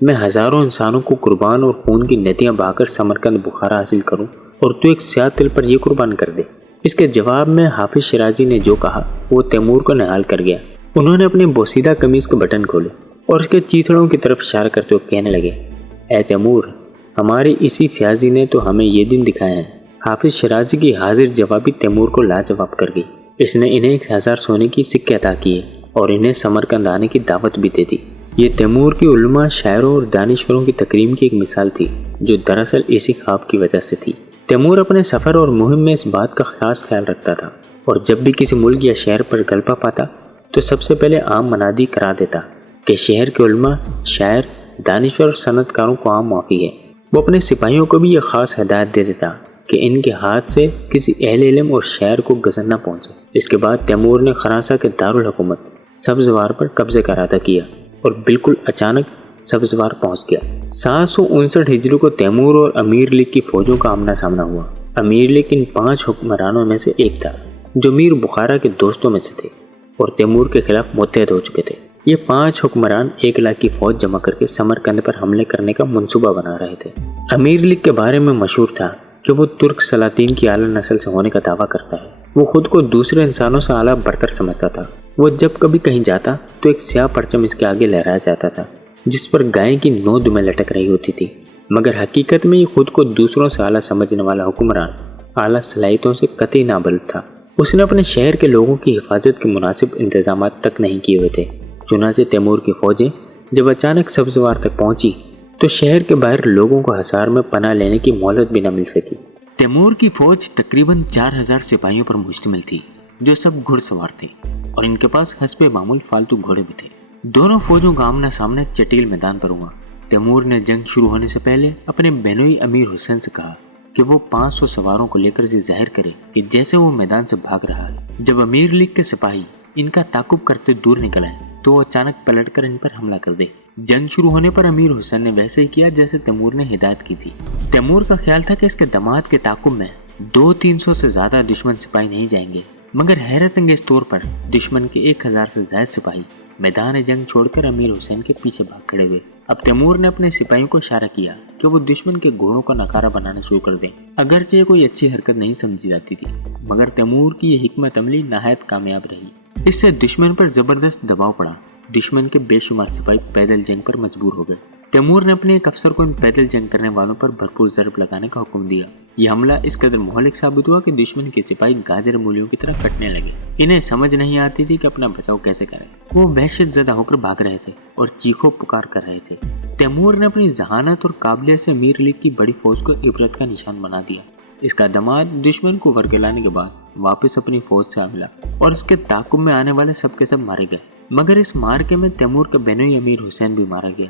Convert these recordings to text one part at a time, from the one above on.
میں ہزاروں انسانوں کو قربان اور خون کی ندیاں بہا کر سمرقند بخارا حاصل کروں اور تو ایک سیاہ تل پر یہ قربان کر دے؟ اس کے جواب میں حافظ شیرازی نے جو کہا وہ تیمور کو نہال کر گیا۔ انہوں نے اپنے بوسیدہ قمیض کے بٹن کھولے اور اس کے چیتڑوں کی طرف اشارہ کرتے ہوئے کہنے لگے، اے تیمور، ہماری اسی فیاضی نے تو ہمیں یہ دن دکھائے ہیں۔ حافظ شیرازی کی حاضر جوابی تیمور کو لاجواب کر گئی۔ اس نے انہیں 1000 سونے کی سکے عطا کیے اور انہیں سمرقند آنے کی دعوت بھی دے دی۔ یہ تیمور کی علماء، شاعروں اور دانشوروں کی تکریم کی ایک مثال تھی جو دراصل اسی خواب کی وجہ سے تھی۔ تیمور اپنے سفر اور مہم میں اس بات کا خاص خیال رکھتا تھا، اور جب بھی کسی ملک یا شہر پر غلبہ پاتا تو سب سے پہلے عام منادی کرا دیتا کہ شہر کے علماء، شاعر، دانشور اور صنعت کاروں کو عام معافی ہے۔ وہ اپنے سپاہیوں کو بھی یہ خاص ہدایت دے دیتا کہ ان کے ہاتھ سے کسی اہل علم اور شاعر کو غضب نہ پہنچے۔ اس کے بعد تیمور نے خراساں کے دارالحکومت سبزوار پر قبضہ کا ارادہ کیا اور بالکل اچانک سبزوار پہنچ گیا۔ 759 ہجری کو تیمور اور امیر لیگ کی فوجوں کا آمنا سامنا ہوا۔ امیر لیگ ان 5 حکمرانوں میں سے ایک تھا جو میر بخارا کے دوستوں میں سے تھے اور تیمور کے خلاف متحد ہو چکے تھے۔ یہ 5 حکمران 1 لاکھ کی فوج جمع کر کے سمرقند پر حملے کرنے کا منصوبہ بنا رہے تھے۔ امیر لیگ کے بارے میں مشہور تھا کہ وہ ترک سلاطین کی اعلیٰ نسل سے ہونے کا دعویٰ کرتا ہے۔ وہ خود کو دوسرے انسانوں سے اعلیٰ برتر سمجھتا تھا۔ وہ جب کبھی کہیں جاتا تو ایک سیاہ پرچم اس کے آگے لہرایا جاتا تھا جس پر گائے کی 9 دمیں لٹک رہی ہوتی تھی، مگر حقیقت میں یہ خود کو دوسروں سے اعلیٰ سمجھنے والا حکمران اعلیٰ صلاحیتوں سے قطعی نابلد تھا۔ اس نے اپنے شہر کے لوگوں کی حفاظت کے مناسب انتظامات تک نہیں کیے ہوئے تھے۔ چنانچہ تیمور کی فوجیں جب اچانک سبزوار تک پہنچی تو شہر کے باہر لوگوں کو حصار میں پناہ لینے کی مہلت بھی نہ مل سکی۔ تیمور کی فوج تقریباً 4000 سپاہیوں پر مشتمل تھی جو سب گھڑ سوار تھے اور ان کے پاس حسب معمول فالتو گھوڑے بھی تھے۔ دونوں فوجوں کا آمنا سامنا چٹیل میدان پر ہوا۔ تیمور نے جنگ شروع ہونے سے پہلے اپنے بہنوئی امیر حسین سے کہا کہ وہ 500 سواروں کو لے کر اسے ظاہر کرے کہ جیسے وہ میدان سے بھاگ رہا ہے۔ جب امیر لیگ کے سپاہی ان کا تعاقب کرتے دور نکل آئے تو وہ اچانک پلٹ کر ان پر حملہ کر دے۔ جنگ شروع ہونے پر امیر حسین نے ویسے ہی کیا جیسے تیمور نے ہدایت کی تھی۔ تیمور کا خیال تھا کہ اس کے دماد کے تعاقب میں 200-300 سے زیادہ دشمن سپاہی نہیں جائیں گے، مگر حیرت انگیز طور پر دشمن کے 1000 سے زائد سپاہی میدان جنگ چھوڑ کر امیر حسین کے پیچھے بھاگ کھڑے ہوئے۔ اب تیمور نے اپنے سپاہیوں کو اشارہ کیا کہ وہ دشمن کے گھوڑوں کا نقارہ بنانا شروع کر دیں۔ اگرچہ یہ کوئی اچھی حرکت نہیں سمجھی جاتی تھی، مگر تیمور کی یہ حکمت عملی نہایت کامیاب رہی۔ اس سے دشمن پر زبردست دباؤ پڑا۔ دشمن کے بے شمار سپاہی پیدل جنگ پر مجبور ہو گئے۔ تیمور نے اپنے ایک افسر کو ان پیدل جنگ کرنے والوں پر بھرپور ضرب لگانے کا حکم دیا۔ یہ حملہ اس قدر مہلک ثابت ہوا کہ دشمن کے سپاہی گاجر مولیوں کی طرح کٹنے لگے۔ انہیں سمجھ نہیں آتی تھی کہ اپنا بچاؤ کیسے کریں۔ وہ وحشت زدہ ہو کر بھاگ رہے تھے اور چیخو پکار کر رہے تھے۔ تیمور نے اپنی ذہانت اور قابلیت سے امیر لیگ کی بڑی فوج کو عبرت کا نشان بنا دیا۔ اس کا دماد دشمن کو ورگلانے کے بعد واپس اپنی فوج سے ملا اور اس کے تعاقب میں آنے والے سب کے سب مارے گئے، مگر اس مارکے میں تیمور کا بہنوئی امیر حسین بھی مارا گیا۔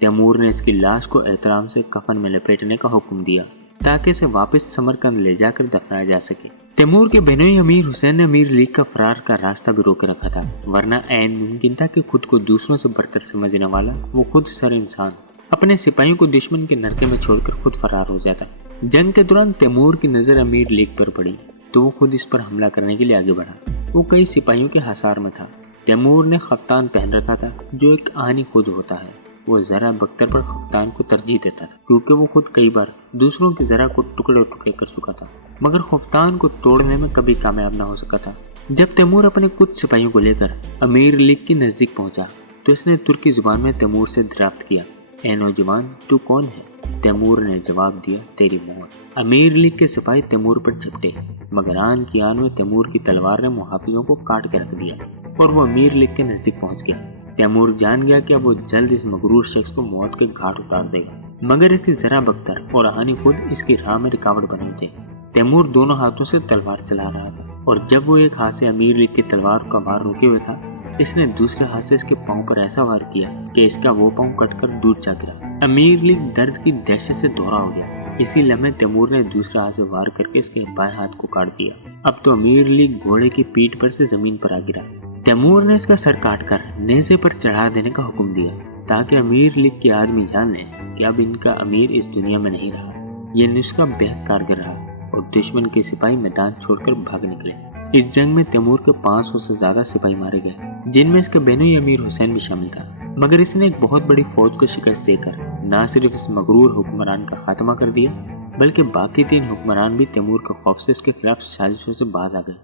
تیمور نے اس کی لاش کو احترام سے کفن میں لپیٹنے کا حکم دیا تاکہ اسے واپس سمرقند لے جا کر دفنایا جا سکے۔ تیمور کے بہنوئی امیر حسین نے امیر لیگ کا فرار کا راستہ بھی روکے رکھا تھا، ورنہ عین ممکن تھا کہ خود کو دوسروں سے برتر سمجھنے والا وہ خود سر انسان اپنے سپاہیوں کو دشمن کے نرکے میں چھوڑ کر خود فرار ہو جاتا۔ جنگ کے دوران تیمور کی نظر امیر لیگ پر پڑی تو وہ خود اس پر حملہ کرنے کے لیے آگے بڑھا۔ وہ کئی سپاہیوں کے حصار میں تھا۔ تیمور نے خفتان پہن رکھا تھا جو ایک آہنی خود ہوتا ہے۔ وہ ذرا بختر پر خفتان کو ترجیح دیتا تھا کیونکہ وہ خود کئی بار دوسروں کی ذرا کو ٹکڑے ٹکڑے کر چکا تھا، مگر خفتان کو توڑنے میں کبھی کامیاب نہ ہو سکا تھا۔ جب تیمور اپنے کچھ سپاہیوں کو لے کر امیر لیگ کے نزدیک پہنچا تو اس نے ترکی زبان میں تیمور سے دریافت کیا، اے نوجوان، تو کون ہے؟ تیمور نے جواب دیا، تیری موت۔ امیر لیگ کے سپاہی تیمور پر جھپٹے، مگر آن کی آن میں تیمور کی تلوار نے محافظوں کو کاٹ کے رکھ دیا اور وہ امیر لیگ کے نزدیک پہنچ گیا۔ تیمور جان گیا کہ اب وہ جلد اس مغرور شخص کو موت کے گھاٹ اتار دے گا، مگر اس کی ذرا بختر اور آہنی خود اس کی راہ میں رکاوٹ بنے تھے۔ تیمور دونوں ہاتھوں سے تلوار چلا رہا تھا اور جب وہ ایک ہاتھ سے امیر لیگ کی تلوار کا وار روکے ہوئے تھا، اس نے دوسرے ہاتھ سے اس کے پاؤں پر ایسا وار کیا کہ اس کا وہ پاؤں کٹ کر دور جا گرا۔ امیر لیگ درد کی دہشت سے دھورا ہو گیا۔ اسی لمحے تیمور نے دوسرے ہاتھ سے وار کر کے اس کے بائیں ہاتھ کو کاٹ دیا۔ اب تو امیر لیگ گھوڑے کی پیٹھ پر سے زمین پر آ گرا۔ تیمور نے اس کا سر کاٹ کر نیزے پر چڑھا دینے کا حکم دیا تاکہ امیر لیگ کے آدمی جان لیں کہ اب ان کا امیر اس دنیا میں نہیں رہا۔ یہ نسخہ بہت کارگر رہا اور دشمن کے سپاہی میدان چھوڑ کر بھاگ نکلے۔ اس جنگ میں تیمور کے 500 سے زیادہ سپاہی مارے گئے، جن میں اس کے بہنوئی امیر حسین بھی شامل تھا۔ مگر اس نے ایک بہت بڑی فوج کو شکست دے کر نہ صرف اس مغرور حکمران کا خاتمہ کر دیا بلکہ باقی 3 حکمران بھی تیمور کے خوف سے اس کے خلاف سازشوں سے باز آ گئے۔